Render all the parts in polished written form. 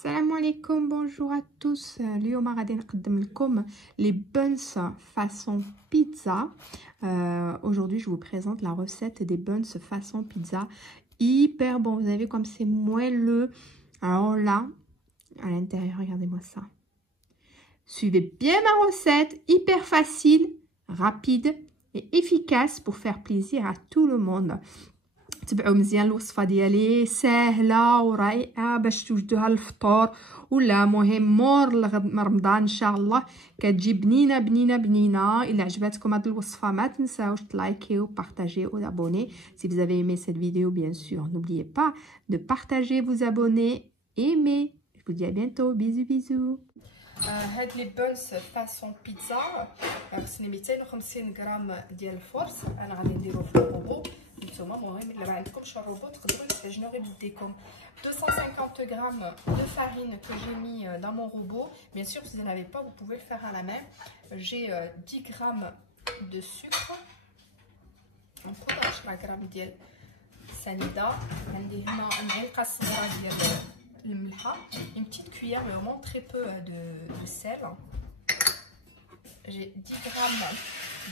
Salam alaikum, bonjour à tous. اليوم غادي نقدم لكم les buns façon pizza. Aujourd'hui, je vous présente la recette des buns façon pizza. Hyper bon, vous avez vu comme c'est moelleux. Alors là, à l'intérieur, regardez-moi ça. Suivez bien ma recette, hyper facile, rapide et efficace pour faire plaisir à tout le monde. تبعوا مزيان الوصفه ديالي سهله ورائعه باش توجدوها للفطور ولا مهم مور رمضان ان شاء الله. كتجي بنينه بنينه بنينه. الا عجبتكم هذه الوصفه ما تنساوش تلايكيو بارطاجيو وابوني. Si vous avez aimé cette vidéo, bien sûr, n'oubliez pas de partager, vous abonner, aimer. Je vous dis à bientôt. Bisous bisous. هاد لي بونس فاسون بيتزا خصني 250 غرام ديال الفرص. انا غادي نديرو في الروبو. نتوما المهم الا ما عندكمش الروبو تقدروا تعجنوا غير بيديكم. 250 grammes de farine que j'ai mis dans mon robot. Bien sûr, si vous n'en avez pas, vous pouvez le faire à la main. J'ai 10 grammes de sucre. نقول 10 غرام ديال سنيده. عندي هنا معلقه صغيره ديال الملحه. Une petite cuillère, mais vraiment très peu de sel. J'ai 10 grammes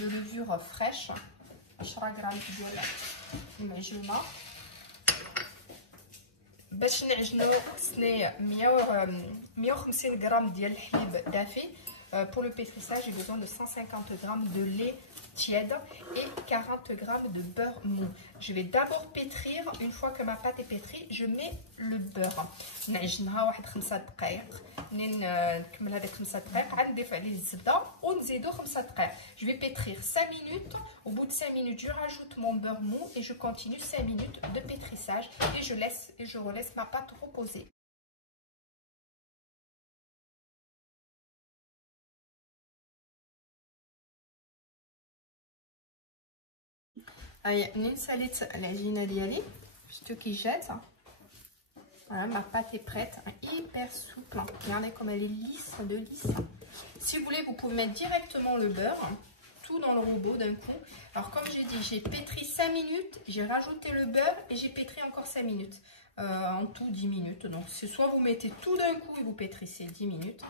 de levure fraîche. 10 غرام ديال المعجونه. باش نعجنو خصني 150 غرام ديال الحليب دافي. Pour le pétrissage, j'ai besoin de 150 grammes de lait tiède et 40 grammes de beurre mou. Je vais d'abord pétrir. Une fois que ma pâte est pétrie, je mets le beurre. نعجنها واحد 5 دقائق. منين نكمل هذيك 5 دقائق عاد نضيف عليه الزبده ونزيدو 5 دقائق. Je vais pétrir 5 minutes. Au bout de 5 minutes, je rajoute mon beurre mou et je continue 5 minutes de pétrissage et je relaisse ma pâte reposer. منين ساليت العجينه ديالي شفتو كي جات. Voilà, ma pâte est prête, hyper souple. Regardez comme elle est lisse de lisse. Si vous voulez, vous pouvez mettre directement le beurre, tout dans le robot d'un coup. Alors comme j'ai dit, j'ai pétri 5 minutes, j'ai rajouté le beurre et j'ai pétri encore 5 minutes. En tout 10 minutes. Donc c'est soit vous mettez tout d'un coup et vous pétrissez 10 minutes.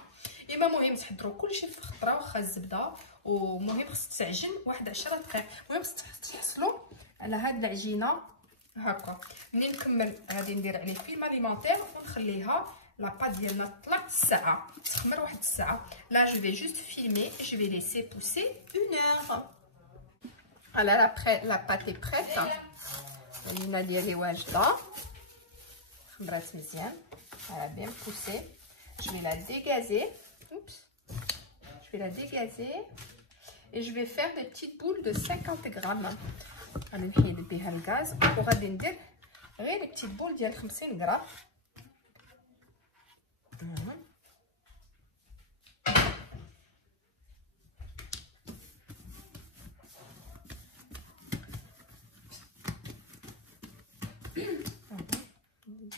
Et ben المهم تحضروا كلشي في خطره واخا الزبده. ومهم خص تعجن واحد 10 دقائق. المهم خص تحصلوا على هاد العجينه هكا. منين نكمل غادي ندير عليه فيلم اليمونتير ونخليها لاباط ديالنا تطلع الساعه تخمر واحد الساعه. Là je vais juste filmer et je vais laisser pousser 1 heure. Voilà, après la pâte est prête. العجينه ديالي واجده خمرات مزيان. Elle a bien poussé. Je vais la dégazer. Oups. Je vais la dégazer et je vais faire des petites boules de 50 grammes. غادي نحيد بها الغاز وغادي ندير غير les petites boules ديال 50 غرام.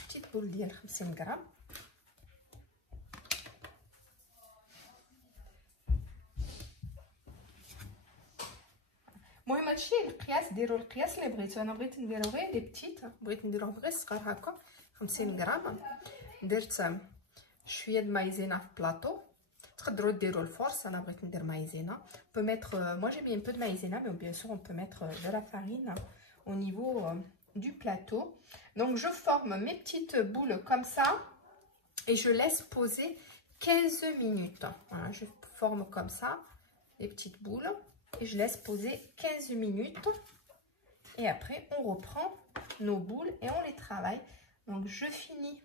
petite boule ديال 50 غرام. المهم هادشي القياس ديروا القياس اللي بغيتو. انا بغيت نديرو غير لي بتيت، بغيت نديروهم غير صغار هكا 50 غرام. درت شويه د مايزينا في بلاطو. تقدروا ديروا الفورس، انا بغيت ندير مايزينا. on peut mettre moi j'ai mis un peu de maïzena, mais bien sûr on peut mettre de la farine au niveau du plateau. Donc je forme mes petites boules comme ça et je laisse poser 15 minutes. Voilà, je forme comme ça les petites boules et je laisse poser 15 minutes. Et après on reprend nos boules et on les travaille. Donc je finis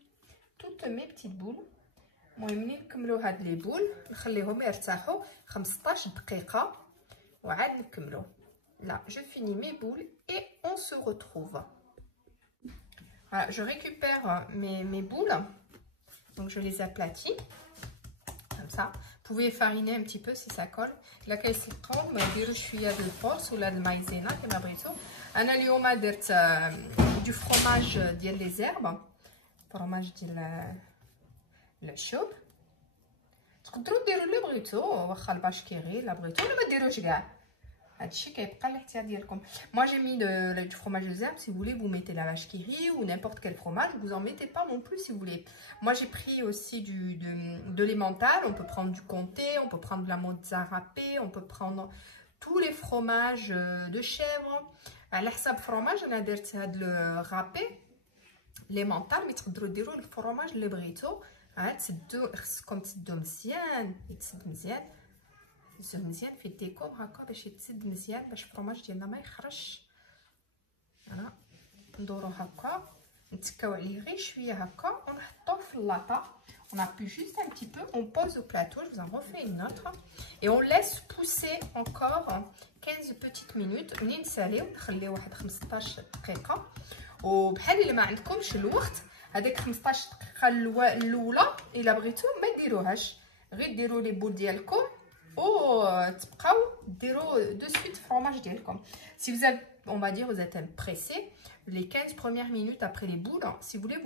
toutes mes petites boules. المهم نكملوا هاد لي بول نخليهم يرتاحوا 15 دقيقه وعاد نكملوا. Là je finis mes boules et on se retrouve. Voilà, je récupère mes boules. Donc je les aplatis comme ça. Vous pouvez fariner un petit peu si ça colle. لا كيسلقوا ما ديروش شويه د الفورس ولا د المايزينا كما بغيتو. انا اليوم درت دو فرomage ديال لي زيرب، فرomage ديال العشوب. تقدروا ديروا اللي بغيتو واخا الباش كيغي لا بغيتو ولا ما ديروش كاع. Moi j'ai mis du fromage de zèbre. Si vous voulez, vous mettez la vache qui rit ou n'importe quel fromage. Vous en mettez pas non plus si vous voulez. Moi j'ai pris aussi de l'emmental. On peut prendre du comté, on peut prendre de la mozza râpée, on peut prendre tous les fromages de chèvre. À l'hsab fromage, on a le râpé, l'emmental, mais تقدروا ديروا الفرomage اللي بغيتو. تسدو خصكم تسدو مزيان، يتسد مزيان. مزيان في الديكور هكا باش يتسد مزيان باش الفرماج ديالنا ما يخرجش. انا ندورو هكا نتكاو عليه غير شويه هكا ونحطوه في اللاطه. On appuie juste un petit peu, on pose au plateau, je vous en refais une autre et on laisse pousser encore 15 petites minutes. منين نساليو نخليه واحد 15 دقيقه. وبحال الا ما عندكمش الوقت هذيك 15 دقيقه الاولى الا بغيتو ما ديروهاش، غير ديروا لي بول ديالكم تبقاو ديروا de suite fromage ديالكم. Si vous êtes, on va dire, vous êtes pressé, les 15 premières minutes après les boules, si vous voulez,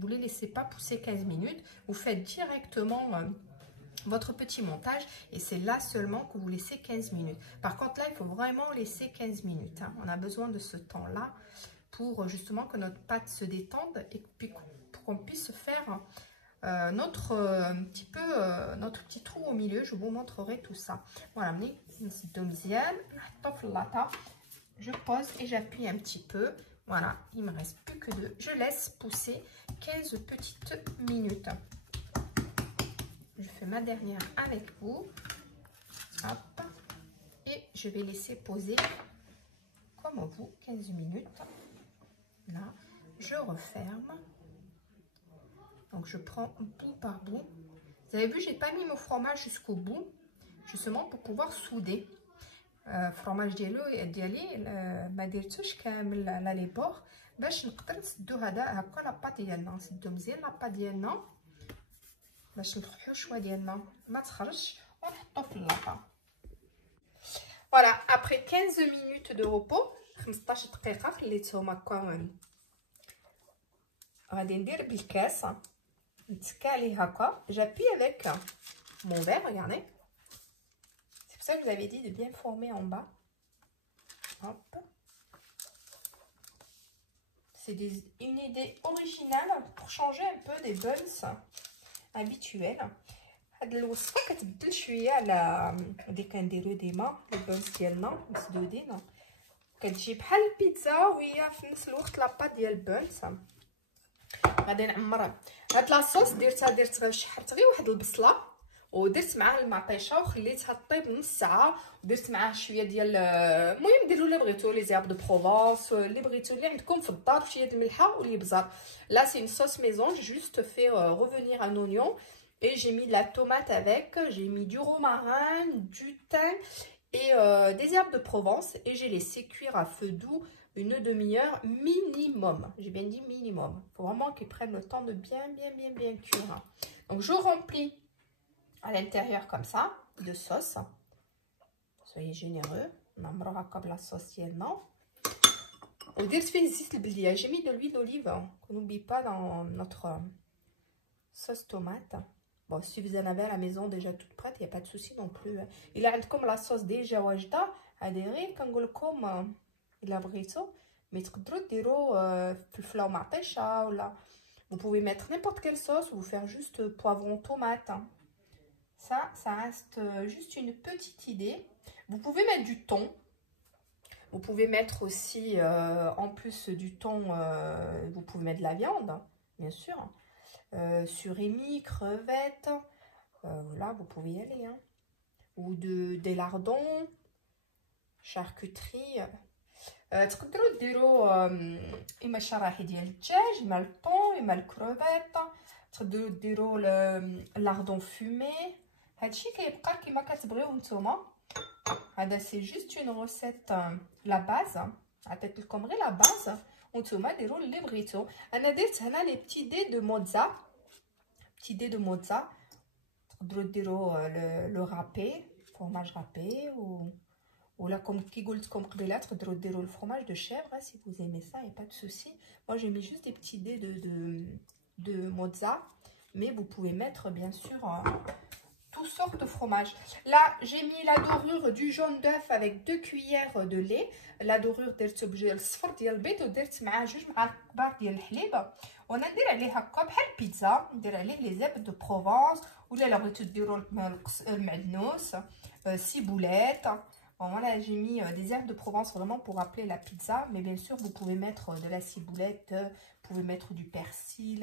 vous les laissez pas pousser 15 minutes, vous faites directement votre petit montage et c'est là seulement que vous laissez 15 minutes. Par contre là, il faut vraiment laisser 15 minutes. Hein. On a besoin de ce temps-là pour justement que notre pâte se détende et puis pour qu'on puisse faire notre petit trou au milieu. Je vous montrerai tout ça. Voilà, je pose et j'appuie un petit peu. Voilà, il me reste plus que deux. Je laisse pousser 15 petites minutes. Je fais ma dernière avec vous. Hop. Et je vais laisser poser comme vous 15 minutes. Là, je referme. Donc je prends bout par bout. Vous avez vu, j'ai pas mis mon fromage jusqu'au bout, justement pour pouvoir souder. fromage ديالي ما درتوش كامل على لي بور باش نقدر نسدو هذا هكا لاباط ديالنا، نسدو مزيان لاباط ديالنا باش نفرحو شويه ديالنا ما تخرجش ونحطو في اللاطه. Voilà, après 15 minutes de repos 15 دقيقه خليتهم هكا. غادي ندير بالكاس نتكا عليه هكا. J'appuie avec mon verre, regardez. C'est pour ça que je vous avais dit de bien former en bas. Hop. C'est une idée originale pour changer un peu des buns habituels. هاد الوصفه كتبدل شويه على اللي كنديرو ديما لي بونز ديالنا مسدودين. كتجي بحال البيتزا وهي في نفس الوقت لاباط ديال البونز. غادي نعمر هاد لاصوص درت شحرت غير واحد البصله ودرت معاه المعطيشه وخليتها طيب نص ساعه ودرت معاه شويه ديال المهم ديروا اللي بغيتو لي زيرب دو بروفونس اللي بغيتو اللي عندكم في الدار شويه د الملحه والابزار. Là c'est une sauce maison, j'ai juste fait revenir un oignon et j'ai mis de la tomate avec, j'ai mis du romarin, du thym et des herbes de Provence et j'ai laissé cuire à feu doux une demi-heure minimum. J'ai bien dit minimum. Il faut vraiment qu'ils prennent le temps de bien cuire. Donc je remplis à l'intérieur comme ça de sauce. Soyez généreux. On a comme la sauce non. J'ai mis de l'huile d'olive qu'on n'oublie pas dans notre sauce tomate. Bon, si vous en avez à la maison déjà toute prête, il n'y a pas de souci non plus. Il a comme la sauce déjà wajda. Adhérez quand vous le comme إلا بغيتو مي تقدروا ديروا فلفله ومعطيشه ولا vous pouvez mettre n'importe quelle sauce ou faire juste poivron tomate. Ça reste juste une petite idée. Vous pouvez mettre du thon. Vous pouvez mettre aussi en plus du thon vous pouvez mettre de la viande bien sûr. Surimi, crevettes, voilà, vous pouvez y aller hein. Ou des lardons, charcuterie. تقدروا ديروا اما الشرايح ديال الدجاج اما الطون اما الكروفيت. تقدروا ديروا لاردون فومي. هادشي كيبقى كما كتبغيو نتوما. هذا سي جوست اون روسيت لا باز عطيت لكم غير لا باز وانتوما ديروا اللي بغيتو. انا درت هنا لي بتي دي دو موتزا. بتي دي دو موتزا تقدروا ديروا لو رابي فرماج رابي ou là comme qui قلتكم قبيله تقدروا ديروا le fromage de chèvre si vous aimez ça, il n'y a pas de souci. Moi j'ai mis juste des petits dés de mozza, mais vous pouvez mettre bien sûr toutes sortes de fromages. Là, j'ai mis la dorure du jaune d'œuf avec 2 cuillères de lait. La dorure درت الصفر ديال البيض ودرت معاه 2 معالق كبار ديال الحليب. وانا ندير عليه هكا بحال البيتزا، ندير عليه لي زبد دو بروفونس، ولا لا بغيتو ديروا المعدنوس، ciboulette. Bon, voilà, j'ai mis des herbes de Provence vraiment pour rappeler la pizza. Mais bien sûr, vous pouvez mettre de la ciboulette, vous pouvez mettre du persil,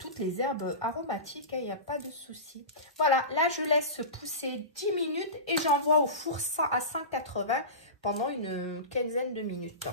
toutes les herbes aromatiques, il n'y a pas de souci. Voilà, là, je laisse pousser 10 minutes et j'envoie au four à 180 pendant une quinzaine de minutes.